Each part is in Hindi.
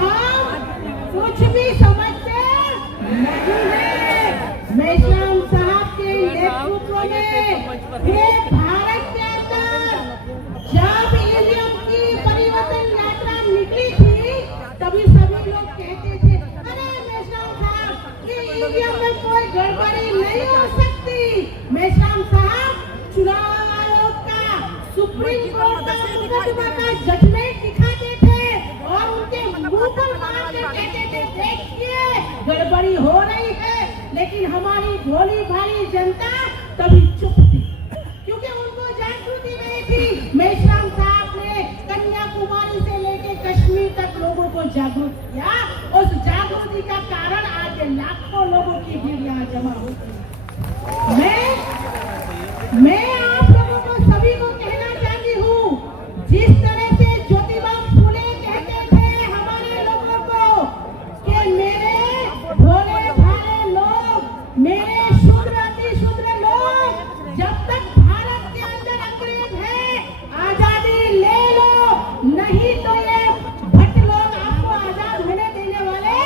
हम कुछ भी समझते नहीं है। मेश्राम साहब के नेतृत्व में ये भारत के अंदर जब ईवीएम की परिवर्तन यात्रा निकली थी, तभी सभी लोग कहते थे, अरे मेश्राम साहब कि ईवीएम में कोई गड़बड़ी नहीं हो सकती। मेश्राम साहब चुनाव आयोग का सुप्रीम कोर्ट का मुकदमा का जजमेंट दिखाते थे और उनके मुंह पर मार कर कहते थे, देखिए गड़बड़ी हो रही है। लेकिन हमारी भोली भाली जनता तभी चुप थी, क्योंकि उनको जागृति नहीं थी। मेश्राम साहब ने कन्याकुमारी से लेकर कश्मीर तक लोगों को जागरूक किया। उस जागृति का कारण आज लाखों लोगों की भीड़ यहाँ जमा होती है। मैं आप लोगों को सभी को कहना चाहती हूँ, जिस तरह से ज्योतिबा फूले कहते थे हमारे लोगों को कि मेरे भोले भाले लोग, मेरे शूद्र अति शूद्र लोग, जब तक भारत के अंदर अंग्रेज है आजादी ले लो, नहीं तो ये भट्ट लोग आपको आजाद होने देने वाले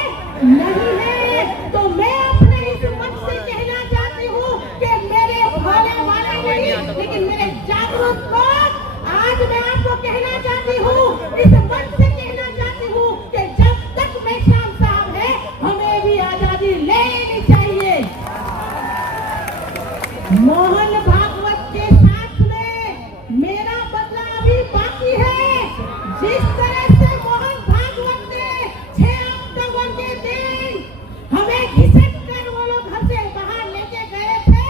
नहीं है। तो मैं अपने इस मंच से कहना चाहती हूँ कि मेरे भोले भाले नहीं, लेकिन मेरे जागरूक लोग, आज मैं आपको कहना चाहती हूँ, इस मंच से कहना चाहती हूँ कि जब तक मेश्राम साहब है हमें भी आजादी ले लेनी चाहिए। मोहन भागवत के साथ में मेरा बदला अभी बाकी है। जिस तरह से मोहन भागवत ने 6 अक्टूबर के दिन हमें घिसट कर वो लोग घर से बाहर लेके गए थे,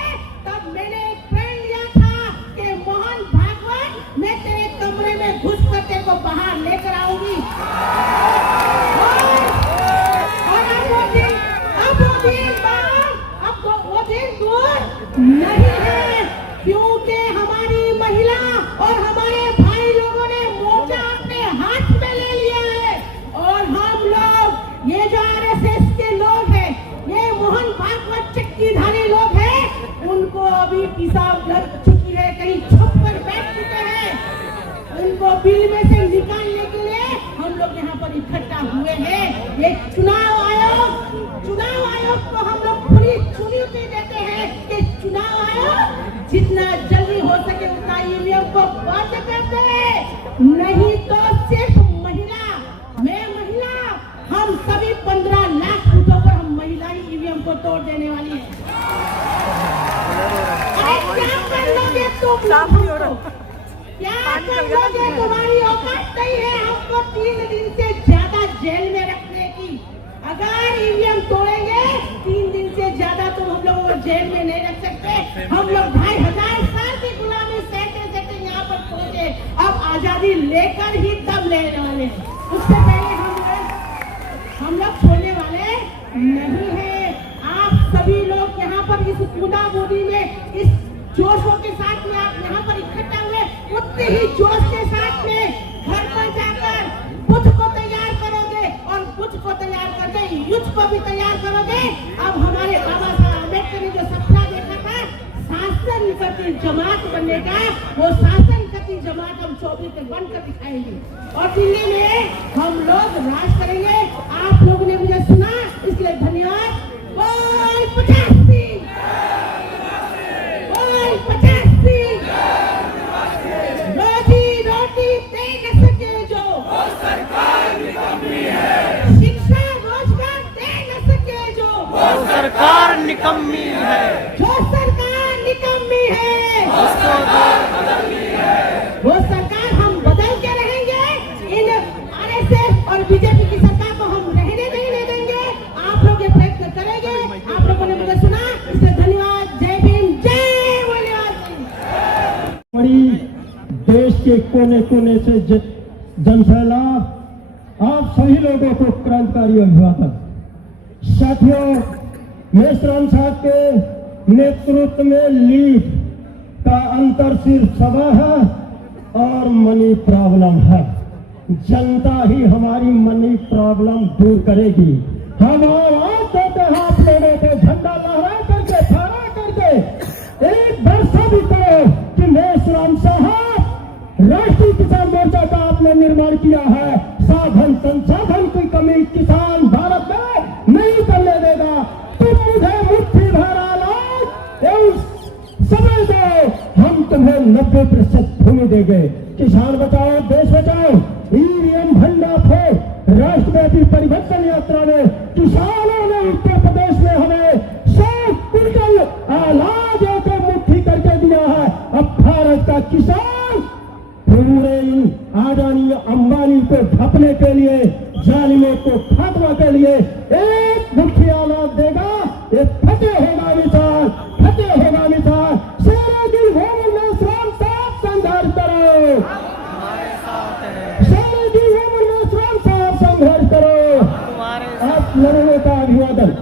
तब मैंने एक प्रण लिया था कि मोहन भागवत मैं तेरे कमरे में घुस कर तेरे को बाहर लेकर आऊंगी। और अब वो दिन दूर नहीं है, क्योंकि हमारी महिला और हमारे भाई लोगों ने मोर्चा अपने हाथ में ले लिया है। और हम लोग, ये जो आरएसएस के लोग हैं, ये मोहन भागवत चक्कीधारी लोग हैं, उनको अभी पिसाब लग चुकी है, कहीं छुप कर बैठ चुके हैं। उनको बिल में से निकालने के लिए हम लोग यहाँ पर इकट्ठा हुए हैं। ये चुनाव आयोग को हम लोग पूरी चुनौती देते हैं कि चुनाव आयोग जितना जल्दी हो सके उतना ईवीएम को बंद कर दे, नहीं तो सिर्फ मैं महिला, हम सभी 15 लाख बूथों पर हम महिला ही ईवीएम को तोड़ देने वाली है। अरे क्या कर लोगे तुम लोग? क्या कर लोगे? तुम्हारी औकात नहीं है हमको 3 दिन से ज्यादा जेल में रखने की। अगर ईवीएम तोड़ेंगे 3 दिन से ज्यादा तो हम लोगों को जेल में नहीं रख सकते। हम लोग 2500 साल की गुलामी सहते यहाँ पर पहुंचे, अब आजादी लेकर ही दम लेने वाले, उससे पहले हम लोग छोड़ने वाले नहीं है। आप सभी लोग यहाँ पर इस कूदा-बूदी में इस जोशों के साथ में आप यहाँ पर इकट्ठा हुए, उतने ही जोश के साथ में घर पर जाकर बुद्ध को तैयार करोगे और बुद्ध को तैयार करके युद्ध को भी तैयार करोगे। अब हमारे बाबा साहब अम्बेडकर ने जो सपना देखा था शासन करती जमात बनने का, वो शासन करती जमात हम 24 तक बनकर दिखाएंगे और दिल्ली में हम लोग राज करेंगे। आप लोगों ने मुझे सुना, इसलिए धन्यवाद। बोल 85, बोल 85, रोजी रोटी दे न सके जो सरकार निकम्मी है, शिक्षा रोजगार दे न सके जो सरकार निकम्मी है, जो सरकार निकम्मी है, वो सरकार हम बदल के रहेंगे। इन आरएसएस और बीजेपी की सरकार को हम रहने नहीं देंगे। आप लोग ये प्रयत्न करेंगे। आप लोगों ने मुझे सुना, इसलिए धन्यवाद। जय भीम, जय बोलेबाजी। बड़ी देश के कोने कोने से जनसैलाब, आप सभी लोगों को क्रांतिकारी अभिवादन। साथियों, मेश्राम साहब के नेतृत्व में लीग का अंतर सिर्फ सभा है और मनी प्रॉब्लम है। जनता ही हमारी मनी प्रॉब्लम दूर करेगी। हम आवाज देते हैं आप लोगों को, झंडा लहरा करके, फहरा करके एक भरोसा भी करो कि मेश्राम साहब राष्ट्रीय किसान मोर्चा का आपने निर्माण किया है। साधन संसाधन की कमी भी किसान भारत में नहीं करने देगा। तुम मुझे मुट्ठी भर अनाज एवं समय दो, हम तुम्हें 90% भूमि देंगे। किसान बचाओ देश बचाओ ईवीएम भंडाफोड़ राष्ट्रव्यापी परिवर्तन यात्रा में किसानों ने उत्तर प्रदेश में हमें 100 क्विंटल अनाजों को मुट्ठी करके दिया है। अब भारत का किसान पूरे अडानी अंबानी को ढपने के लिए, जालिमों को खात्मा के लिए एक मुट्ठी अनाज देगा। ये फतेह होगा मिसाल, फतेह होगा मिसाल। शेरों की भूमि में श्रम साथ संघर्ष करो, शेरों की भूमि में श्रम साथ संघर्ष करो। आप लोगों का अभिवादन।